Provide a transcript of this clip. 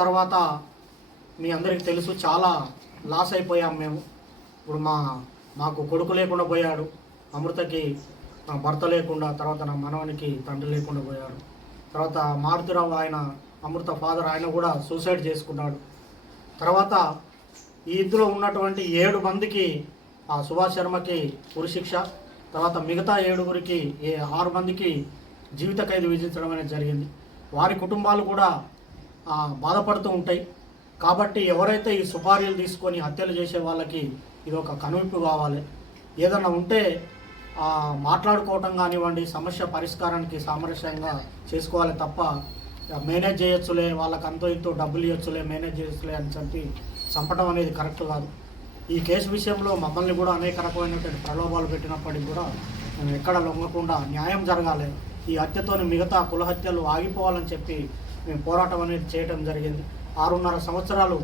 తర్వాత మీ అందరికీ తెలుసు చాలా లాస్ అయిపోయాం మేము. ఇప్పుడు మా మాకు కొడుకు లేకుండా పోయాడు. అమృతకి నా భర్త లేకుండా తర్వాత నా మనవనికి తండ్రి లేకుండా పోయాడు. తర్వాత మారుతిరావు ఆయన అమృత ఫాదర్ ఆయన కూడా సూసైడ్ చేసుకున్నాడు. తర్వాత ఈ ఇద్దరు ఉన్నటువంటి ఏడు మందికి ఆ సుభాష్ శర్మకి ఉరిశిక్ష తర్వాత మిగతా ఏడుగురికి ఏ ఆరు మందికి జీవిత ఖైదు విధించడం అనేది జరిగింది. వారి కుటుంబాలు కూడా బాధపడుతూ ఉంటాయి. కాబట్టి ఎవరైతే ఈ సుపారీలు తీసుకొని హత్యలు చేసే వాళ్ళకి ఇది ఒక కనువిప్పు కావాలి. ఏదన్నా ఉంటే మాట్లాడుకోవటం కానివ్వండి సమస్య పరిష్కారానికి సామరస్యంగా చేసుకోవాలి తప్ప మేనేజ్ చేయొచ్చులే వాళ్ళకి అంతో ఇంతో డబ్బులు ఇవ్వచ్చులే మేనేజ్ చేయొచ్చులే అని చెప్పి చంపడం అనేది కరెక్ట్ కాదు. ఈ కేసు విషయంలో మమ్మల్ని కూడా అనేక రకమైనటువంటి ప్రలోభాలు పెట్టినప్పటికీ కూడా మేము ఎక్కడ లొంగకుండా న్యాయం జరగాలి. ఈ హత్యతోని మిగతా కుల హత్యలు ఆగిపోవాలని చెప్పి మేము పోరాటం అనేది చేయడం జరిగింది. ఆరున్నర సంవత్సరాలు